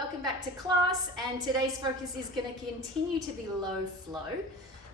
Welcome back to class, and today's focus is going to continue to be low flow.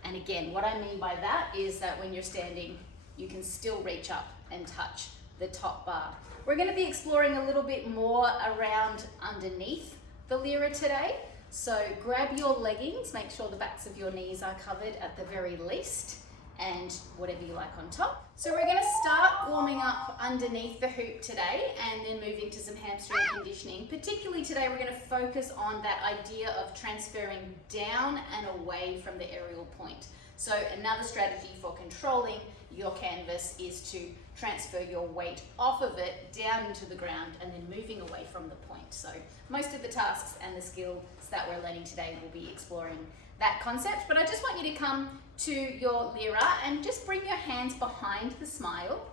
And again, what I mean by that is that when you're standing, you can still reach up and touch the top bar. We're going to be exploring a little bit more around underneath the Lyra today. So grab your leggings, make sure the backs of your knees are covered at the very least, and whatever you like on top. So we're going to start warming up underneath the hoop today and then move into some hamstring conditioning. Particularly today we're going to focus on that idea of transferring down and away from the aerial point. So another strategy for controlling your canvas is to transfer your weight off of it down into the ground and then moving away from the point. So most of the tasks and the skills that we're learning today will be exploring that concept, but I just want you to come to your Lyra and just bring your hands behind the smile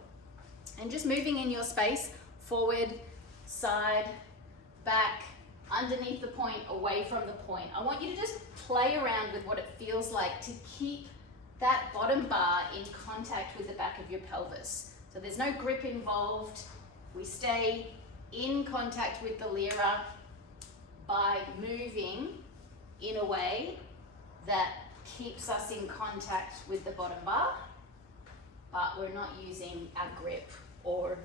and just moving in your space, forward, side, back, underneath the point, away from the point. I want you to just play around with what it feels like to keep that bottom bar in contact with the back of your pelvis. So there's no grip involved. We stay in contact with the Lyra by moving in a way that keeps us in contact with the bottom bar, but we're not using our grip or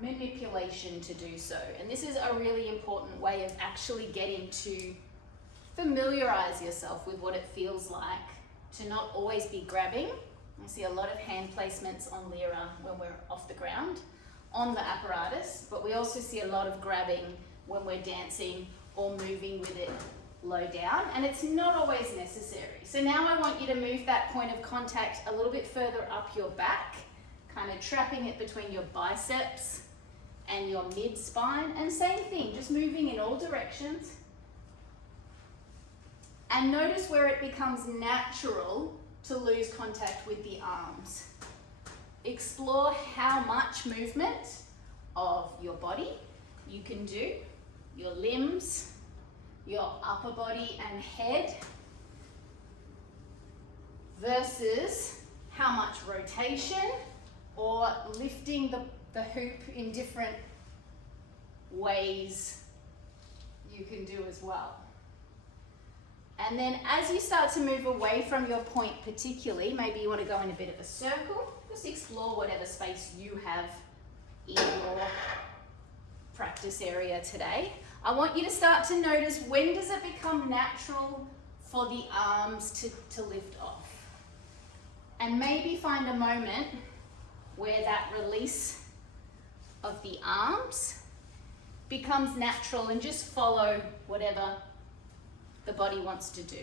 manipulation to do so. And this is a really important way of actually getting to familiarize yourself with what it feels like to not always be grabbing. I see a lot of hand placements on Lyra when we're off the ground on the apparatus, but we also see a lot of grabbing when we're dancing or moving with it low down, and it's not always necessary. So now I want you to move that point of contact a little bit further up your back, kind of trapping it between your biceps and your mid-spine, and same thing, just moving in all directions. And notice where it becomes natural to lose contact with the arms. Explore how much movement of your body you can do, your limbs, your upper body and head, versus how much rotation or lifting the hoop in different ways you can do as well. And then as you start to move away from your point particularly, maybe you want to go in a bit of a circle, just explore whatever space you have in your practice area today. I want you to start to notice, when does it become natural for the arms to lift off? And maybe find a moment where that release of the arms becomes natural and just follow whatever the body wants to do.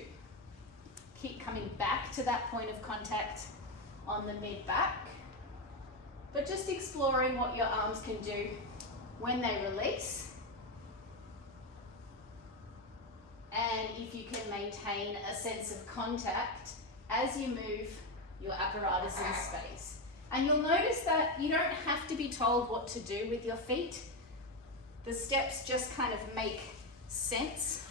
Keep coming back to that point of contact on the mid-back, but just exploring what your arms can do when they release. And if you can maintain a sense of contact as you move your apparatus in space. And you'll notice that you don't have to be told what to do with your feet. The steps just kind of make sense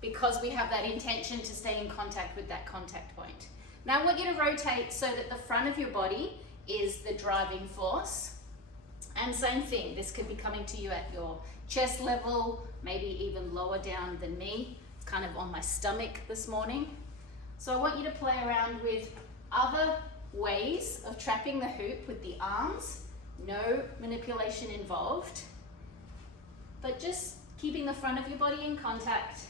because we have that intention to stay in contact with that contact point. Now I want you to rotate so that the front of your body is the driving force. And same thing, this could be coming to you at your chest level, maybe even lower down than me. It's kind of on my stomach this morning. So I want you to play around with other ways of trapping the hoop with the arms, no manipulation involved, but just keeping the front of your body in contact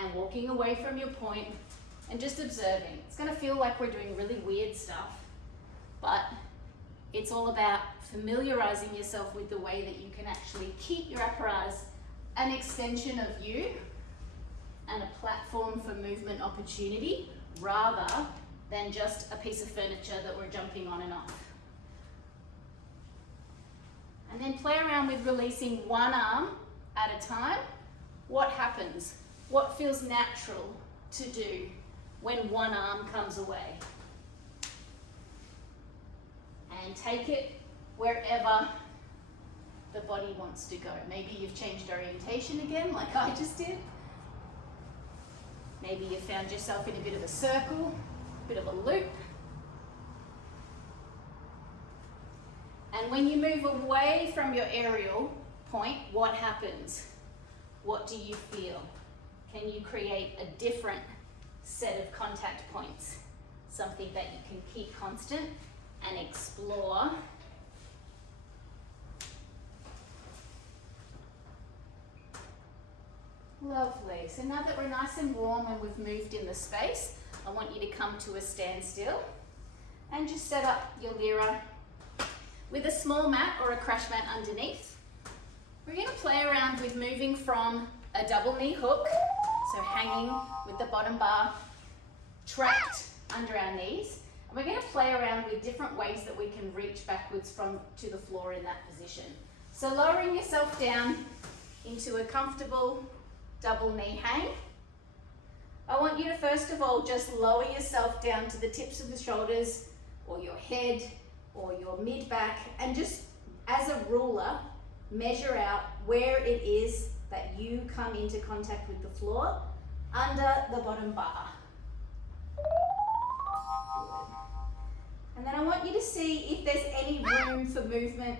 and walking away from your point and just observing. It's going to feel like we're doing really weird stuff, but it's all about familiarizing yourself with the way that you can actually keep your apparatus an extension of you and a platform for movement opportunity rather than just a piece of furniture that we're jumping on and off. And then play around with releasing one arm at a time. What happens? What feels natural to do when one arm comes away? And take it wherever the body wants to go. Maybe you've changed orientation again, like I just did. Maybe you found yourself in a bit of a circle, a bit of a loop. And when you move away from your aerial point, what happens? What do you feel? Can you create a different set of contact points? Something that you can keep constant and explore. Lovely. So now that we're nice and warm and we've moved in the space, I want you to come to a standstill and just set up your Lyra with a small mat or a crash mat underneath. We're going to play around with moving from a double knee hook, so hanging with the bottom bar trapped under our knees. And we're going to play around with different ways that we can reach backwards to the floor in that position. So lowering yourself down into a comfortable double knee hang. I want you to first of all just lower yourself down to the tips of the shoulders or your head or your mid back, and just as a ruler measure out where it is that you come into contact with the floor under the bottom bar. And then I want you to see if there's any room for movement.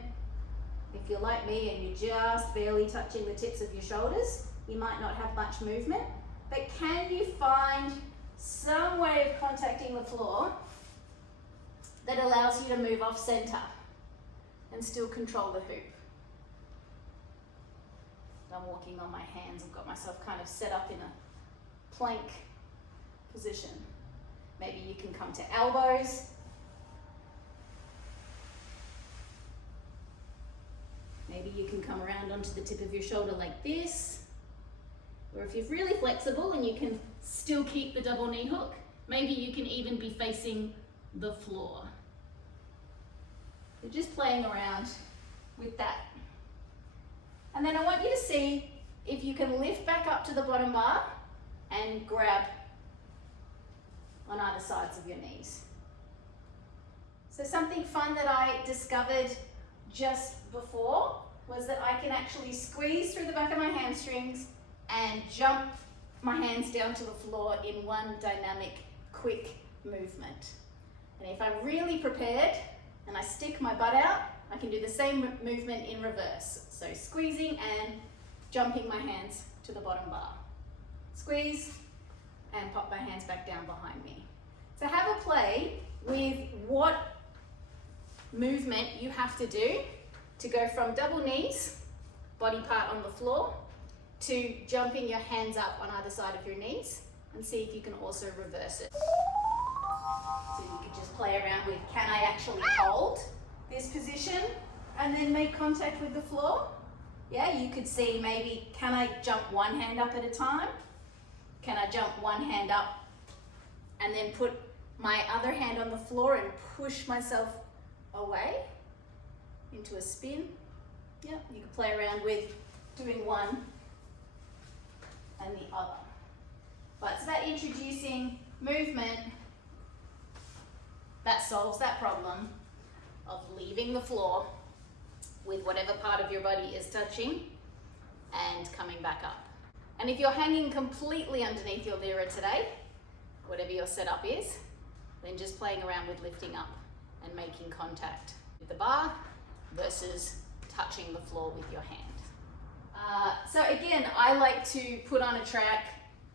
If you're like me and you're just barely touching the tips of your shoulders, you might not have much movement, but can you find some way of contacting the floor that allows you to move off center and still control the hoop? I'm walking on my hands. I've got myself kind of set up in a plank position. Maybe you can come to elbows. Maybe you can come around onto the tip of your shoulder like this. Or if you're really flexible and you can still keep the double knee hook, maybe you can even be facing the floor. You're just playing around with that. And then I want you to see if you can lift back up to the bottom bar and grab on either sides of your knees. So something fun that I discovered just before was that I can actually squeeze through the back of my hamstrings and jump my hands down to the floor in one dynamic, quick movement. And if I'm really prepared and I stick my butt out, I can do the same movement in reverse. So squeezing and jumping my hands to the bottom bar. Squeeze and pop my hands back down behind me. So have a play with what movement you have to do to go from double knees, body part on the floor, to jumping your hands up on either side of your knees, and see if you can also reverse it. So you could just play around with, can I actually hold this position and then make contact with the floor? Yeah, you could see maybe, can I jump one hand up at a time? Can I jump one hand up and then put my other hand on the floor and push myself away into a spin? Yeah, you could play around with doing one and the other. But it's about introducing movement that solves that problem of leaving the floor with whatever part of your body is touching and coming back up. And if you're hanging completely underneath your Lyra today, whatever your setup is, then just playing around with lifting up and making contact with the bar versus touching the floor with your hand. So again, I like to put on a track,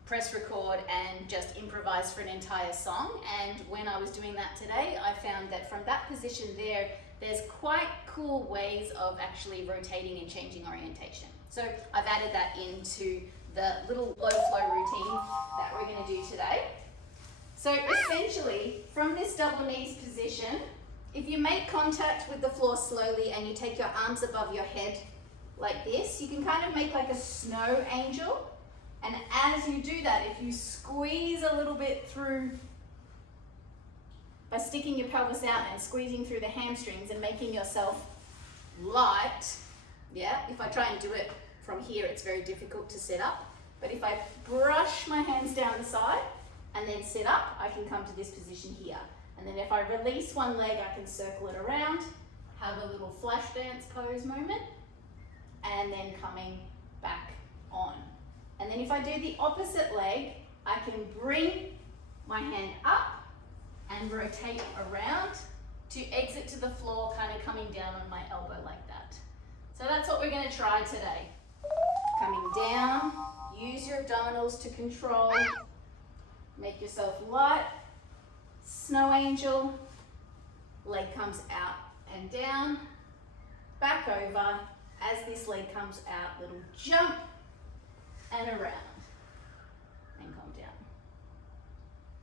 press record, and just improvise for an entire song. And when I was doing that today, I found that from that position there's quite cool ways of actually rotating and changing orientation. So I've added that into the little low flow routine that we're going to do today. So essentially, from this double knees position, if you make contact with the floor slowly and you take your arms above your head like this, you can kind of make like a snow angel. And as you do that, if you squeeze a little bit through by sticking your pelvis out and squeezing through the hamstrings and making yourself light, yeah, if I try and do it from here, it's very difficult to sit up. But if I brush my hands down the side and then sit up, I can come to this position here. And then if I release one leg, I can circle it around, have a little flash dance pose moment, and then coming back on. And then if I do the opposite leg, I can bring my hand up and rotate around to exit to the floor, kind of coming down on my elbow like that. So that's what we're going to try today. Coming down abdominals to control. Make yourself light. Snow angel. Leg comes out and down. Back over. As this leg comes out, little jump and around. And calm down.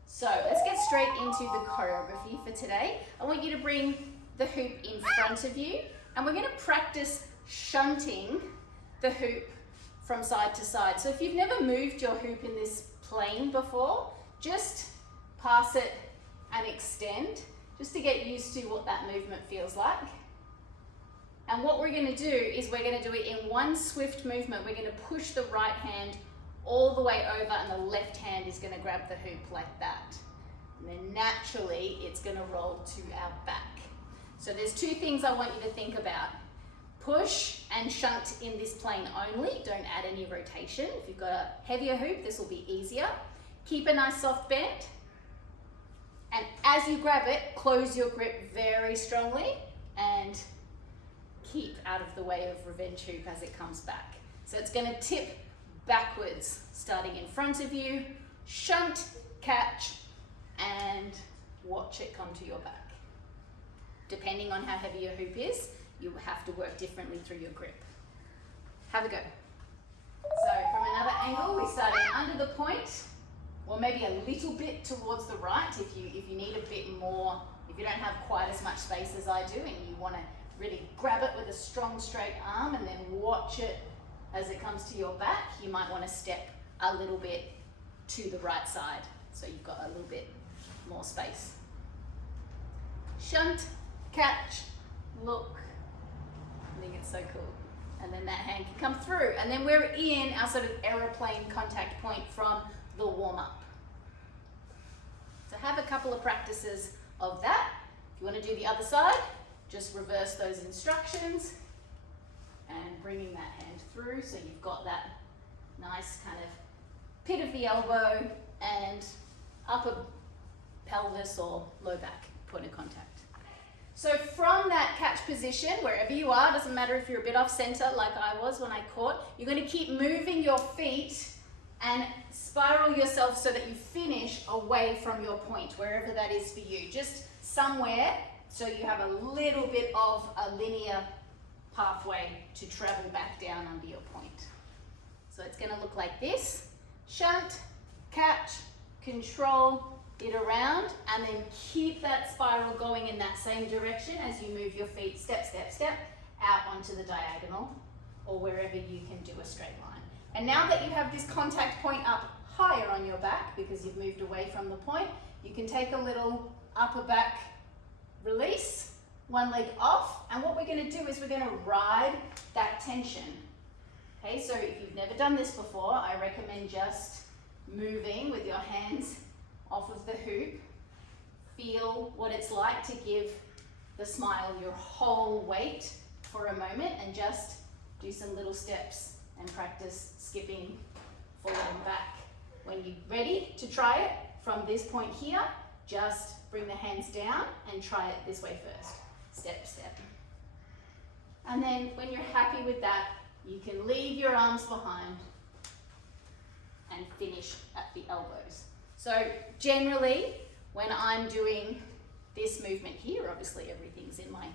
So let's get straight into the choreography for today. I want you to bring the hoop in front of you, and we're going to practice shunting the hoop from side to side. So if you've never moved your hoop in this plane before, just pass it and extend, just to get used to what that movement feels like. And what we're going to do is we're going to do it in one swift movement. We're going to push the right hand all the way over, and the left hand is going to grab the hoop like that. And then naturally, it's going to roll to our back. So there's two things I want you to think about. Push and shunt in this plane only. Don't add any rotation. If you've got a heavier hoop, this will be easier. Keep a nice soft bend. And as you grab it, close your grip very strongly and keep out of the way of revenge hoop as it comes back. So it's going to tip backwards, starting in front of you, shunt, catch, and watch it come to your back. Depending on how heavy your hoop is, you have to work differently through your grip. Have a go. So from another angle, we're starting under the point, or maybe a little bit towards the right if you need a bit more, if you don't have quite as much space as I do and you want to really grab it with a strong straight arm and then watch it as it comes to your back, you might want to step a little bit to the right side so you've got a little bit more space. Shunt, catch, look. I think it's so cool. And then that hand can come through. And then we're in our sort of aeroplane contact point from the warm-up. So have a couple of practices of that. If you want to do the other side, just reverse those instructions and bringing that hand through so you've got that nice kind of pit of the elbow and upper pelvis or low back point of contact. So from that catch position, wherever you are, doesn't matter if you're a bit off center like I was when I caught, you're going to keep moving your feet and spiral yourself so that you finish away from your point, wherever that is for you. Just somewhere so you have a little bit of a linear pathway to travel back down under your point. So it's going to look like this. Shunt, catch, control it around, and then keep that spiral going in that same direction as you move your feet step, step, step out onto the diagonal or wherever you can do a straight line. And now that you have this contact point up higher on your back because you've moved away from the point, you can take a little upper back release, one leg off, and what we're going to do is we're going to ride that tension. Okay, so if you've never done this before, I recommend just moving with your hands off of the hoop. Feel what it's like to give the smile your whole weight for a moment and just do some little steps and practice skipping forward and back. When you're ready to try it from this point here, just bring the hands down and try it this way first. Step, step. And then when you're happy with that, you can leave your arms behind and finish at the elbows. So generally, when I'm doing this movement here, obviously everything's in my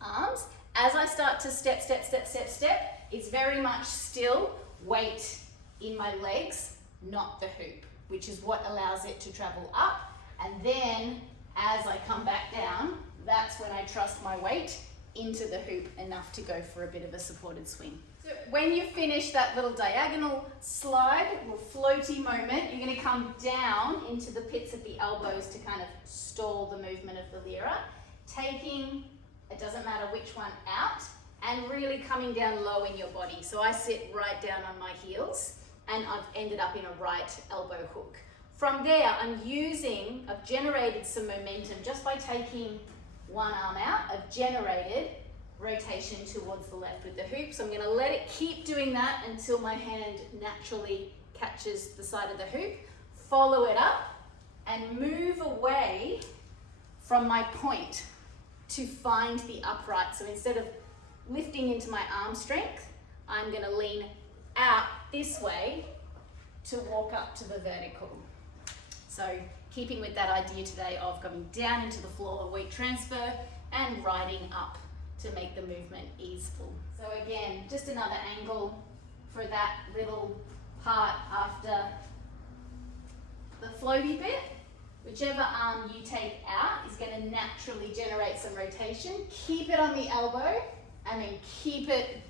arms, as I start to step, step, step, step, step, it's very much still weight in my legs, not the hoop, which is what allows it to travel up. And then as I come back down, that's when I trust my weight into the hoop enough to go for a bit of a supported swing. So when you finish that little diagonal slide or floaty moment, you're going to come down into the pits of the elbows to kind of stall the movement of the Lyra, taking, it doesn't matter which one, out, and really coming down low in your body. So I sit right down on my heels and I've ended up in a right elbow hook. From there, I've generated some momentum just by taking one arm out. I've generated rotation towards the left with the hoop. So I'm going to let it keep doing that until my hand naturally catches the side of the hoop. Follow it up and move away from my point to find the upright. So instead of lifting into my arm strength, I'm going to lean out this way to walk up to the vertical. So keeping with that idea today of going down into the floor, weight transfer, and riding up to make the movement easeful. So again, just another angle for that little part after the floaty bit. Whichever arm you take out is going to naturally generate some rotation. Keep it on the elbow and then keep it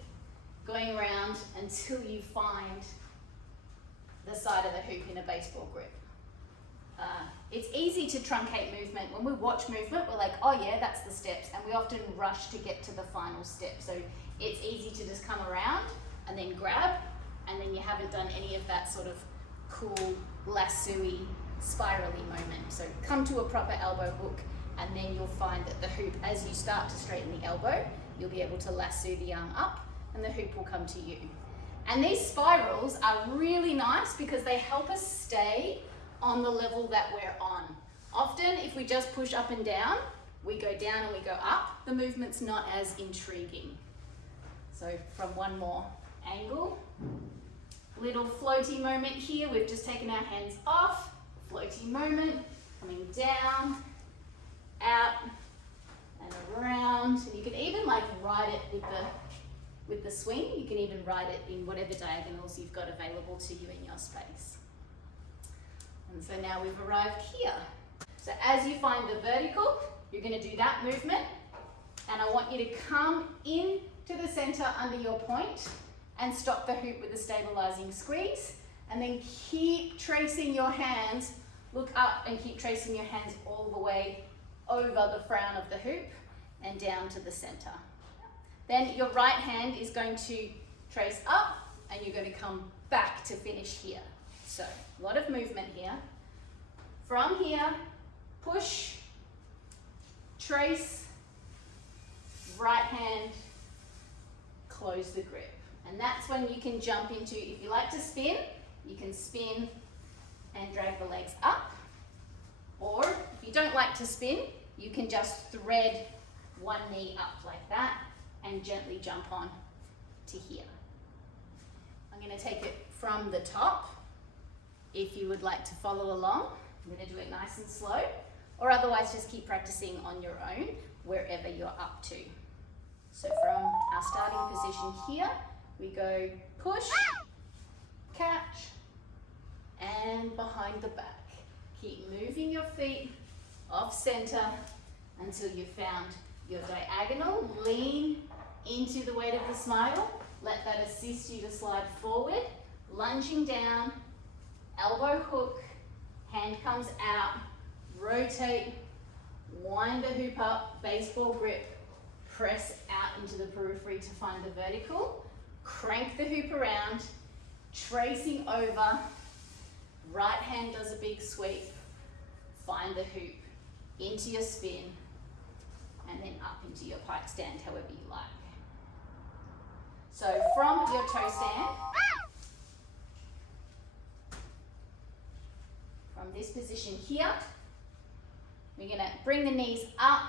going around until you find the side of the hoop in a baseball grip. It's easy to truncate movement. When we watch movement, we're like, oh yeah, that's the steps, and we often rush to get to the final step. So it's easy to just come around and then grab, and then you haven't done any of that sort of cool lasso-y, spirally moment. So come to a proper elbow hook, and then you'll find that the hoop, as you start to straighten the elbow, you'll be able to lasso the arm up, and the hoop will come to you. And these spirals are really nice because they help us stay on the level that we're on. Often, if we just push up and down, we go down and we go up, the movement's not as intriguing. So from one more angle, little floaty moment here. We've just taken our hands off, floaty moment, coming down, out, and around. And you can even like ride it with the swing. You can even ride it in whatever diagonals you've got available to you in your space. And so now we've arrived here. So as you find the vertical, you're going to do that movement, and I want you to come in to the center under your point and stop the hoop with a stabilizing squeeze, and then keep tracing your hands, look up and keep tracing your hands all the way over the frown of the hoop and down to the center. Then your right hand is going to trace up, and you're going to come back to finish here. So a lot of movement here. From here, push, trace, right hand, close the grip. And that's when you can jump into, if you like to spin, you can spin and drag the legs up. Or if you don't like to spin, you can just thread one knee up like that and gently jump on to here. I'm going to take it from the top. If you would like to follow along, I'm going to do it nice and slow, or otherwise just keep practicing on your own wherever you're up to. So from our starting position here, we go push, catch, and behind the back. Keep moving your feet off center until you've found your diagonal. Lean into the weight of the smile. Let that assist you to slide forward. Lunging down, elbow hook, hand comes out, rotate, wind the hoop up, baseball grip, press out into the periphery to find the vertical, crank the hoop around, tracing over, right hand does a big sweep, find the hoop into your spin, and then up into your pike stand, however you like. So from your toe stand, from this position here, we're going to bring the knees up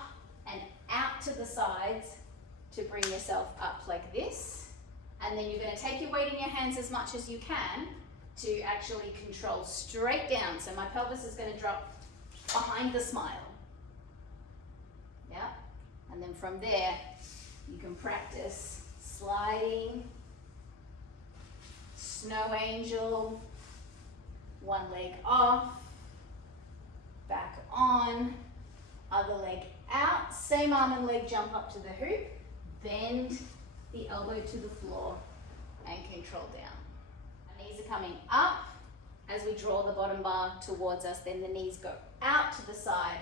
and out to the sides to bring yourself up like this. And then you're going to take your weight in your hands as much as you can to actually control straight down. So my pelvis is going to drop behind the smile. Yeah. And then from there, you can practice sliding, snow angel, one leg off, back on, other leg out, same arm and leg jump up to the hoop, bend the elbow to the floor and control down. Our knees are coming up. As we draw the bottom bar towards us, then the knees go out to the side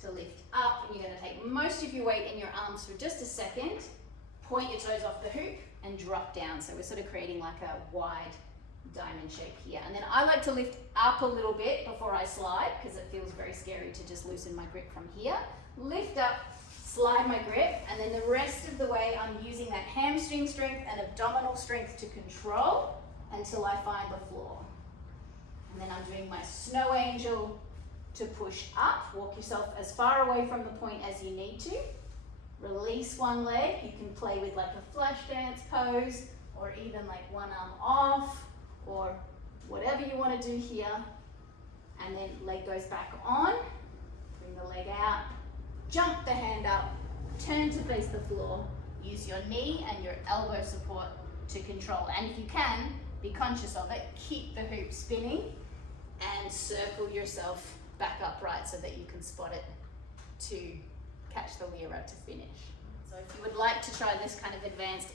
to lift up, and you're going to take most of your weight in your arms for just a second, point your toes off the hoop and drop down. So we're sort of creating like a wide diamond shape here. And then I like to lift up a little bit before I slide because it feels very scary to just loosen my grip from here. Lift up, slide my grip, and then the rest of the way I'm using that hamstring strength and abdominal strength to control until I find the floor. And then I'm doing my snow angel to push up. Walk yourself as far away from the point as you need to. Release one leg. You can play with like a flash dance pose, or even like one arm off, or whatever you want to do here. And then leg goes back on, bring the leg out, jump the hand up, turn to face the floor, use your knee and your elbow support to control. And if you can, be conscious of it, keep the hoop spinning and circle yourself back upright so that you can spot it to catch the Lyra to finish. So if you would like to try this kind of advanced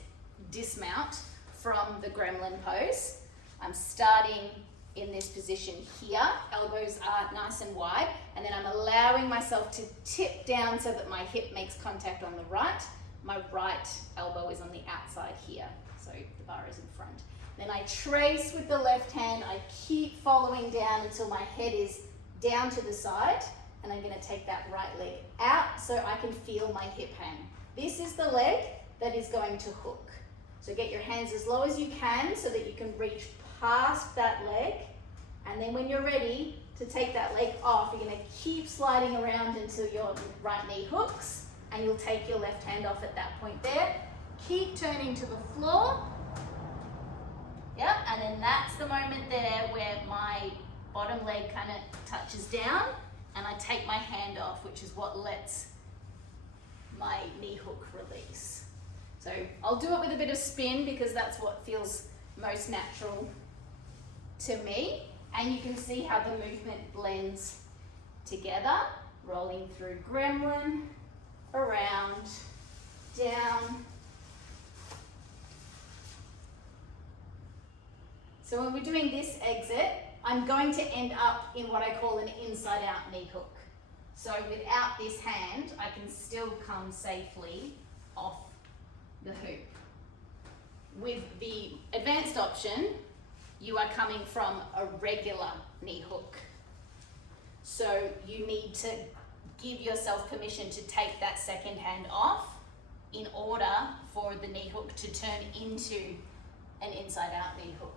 dismount from the gremlin pose, I'm starting in this position here. Elbows are nice and wide, and then I'm allowing myself to tip down so that my hip makes contact on the right. My right elbow is on the outside here, so the bar is in front. Then I trace with the left hand. I keep following down until my head is down to the side, and I'm going to take that right leg out so I can feel my hip hang. This is the leg that is going to hook. So get your hands as low as you can so that you can reach past that leg, and then when you're ready to take that leg off, you're going to keep sliding around until your right knee hooks, and you'll take your left hand off at that point there. Keep turning to the floor. Yep, and then that's the moment there where my bottom leg kind of touches down and I take my hand off, which is what lets my knee hook release. So I'll do it with a bit of spin because that's what feels most natural to me. And you can see how the movement blends together, rolling through gremlin, around, down. So when we're doing this exit, I'm going to end up in what I call an inside out knee hook. So without this hand, I can still come safely off the hoop. With the advanced option, you are coming from a regular knee hook. So you need to give yourself permission to take that second hand off in order for the knee hook to turn into an inside out knee hook.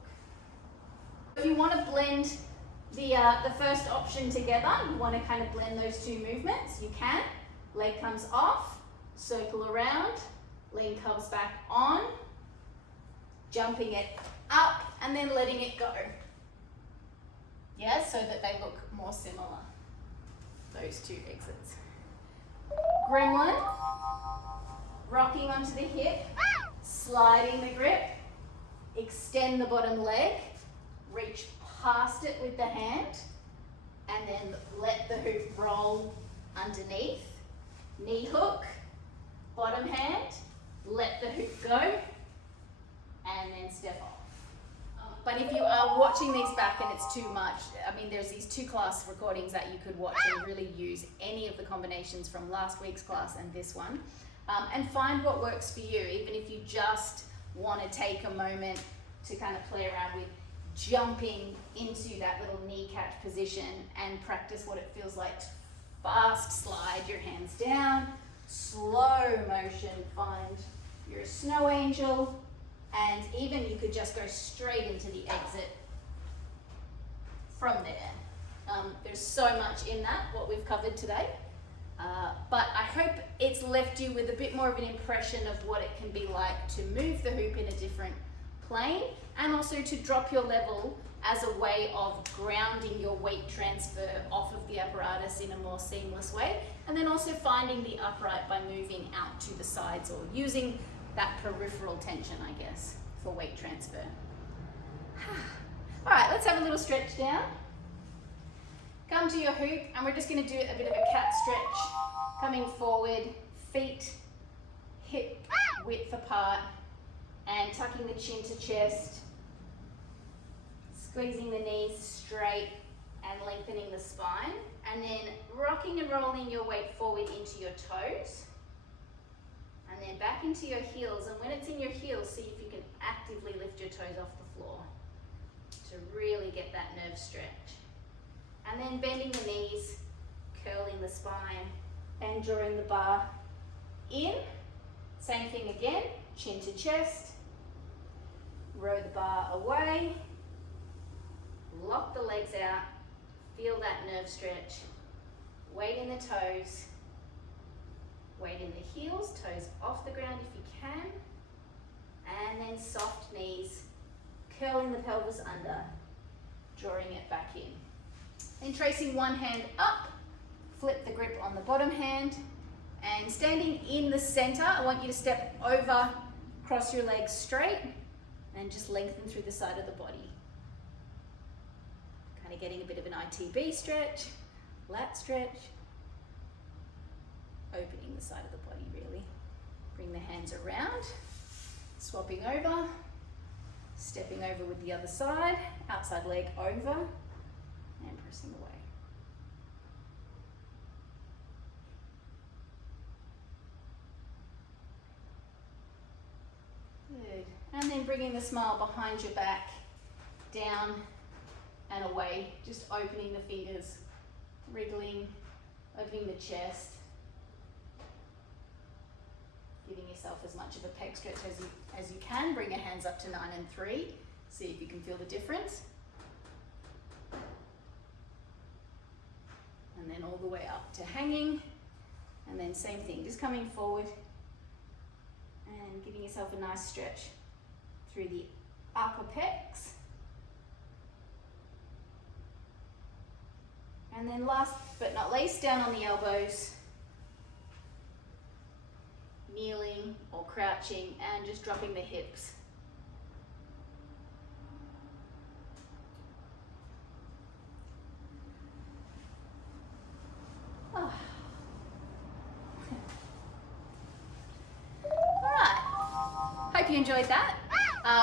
If you want to blend the first option together, you want to kind of blend those two movements, you can. Leg comes off, circle around, leg comes back on, jumping it up and then letting it go. Yeah, so that they look more similar, those two exits. Gremlin, rocking onto the hip, sliding the grip, extend the bottom leg, reach past it with the hand, and then let the hoop roll underneath. Knee hook, bottom hand, let the hoop go, and then step off. But if you are watching these back and it's too much, I mean, there's these 2 class recordings that you could watch and really use any of the combinations from last week's class and this one, and find what works for you, even if you just want to take a moment to kind of play around with jumping into that little knee catch position and practice what it feels like to fast slide your hands down, slow motion, find your snow angel, and even you could just go straight into the exit from there. There's so much in that, what we've covered today, but I hope it's left you with a bit more of an impression of what it can be like to move the hoop in a different plane, and also to drop your level as a way of grounding your weight transfer off of the apparatus in a more seamless way, and then also finding the upright by moving out to the sides or using that peripheral tension, I guess, for weight transfer. All right, let's have a little stretch down. Come to your hoop, and we're just going to do a bit of a cat stretch, coming forward, feet hip width apart, and tucking the chin to chest, squeezing the knees straight and lengthening the spine, and then rocking and rolling your weight forward into your toes, and then back into your heels. And when it's in your heels, see if you can actively lift your toes off the floor to really get that nerve stretch. And then bending the knees, curling the spine, and drawing the bar in. Same thing again, chin to chest, row the bar away, lock the legs out, feel that nerve stretch, weight in the toes, weight in the heels, toes off the ground if you can, and then soft knees, curling the pelvis under, drawing it back in. Then tracing one hand up, flip the grip on the bottom hand, and standing in the center, I want you to step over, cross your legs straight, and just lengthen through the side of the body. Kind of getting a bit of an ITB stretch, lat stretch, opening the side of the body really. Bring the hands around, swapping over, stepping over with the other side, outside leg over, and pressing away. Good. And then bringing the smile behind your back, down and away, just opening the fingers, wriggling, opening the chest, giving yourself as much of a pec stretch as you can. Bring your hands up to 9 and 3. See if you can feel the difference. And then all the way up to hanging. And then same thing, just coming forward and giving yourself a nice stretch through the upper pecs. And then last but not least, down on the elbows, kneeling or crouching and just dropping the hips. Oh. All right, hope you enjoyed that.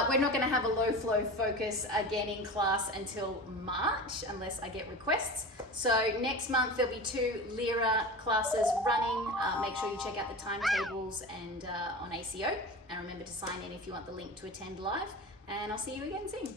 We're not going to have a low flow focus again in class until March, unless I get requests. So next month there'll be 2 Lyra classes running. Make sure you check out the timetables and on ACO. And remember to sign in if you want the link to attend live. And I'll see you again soon.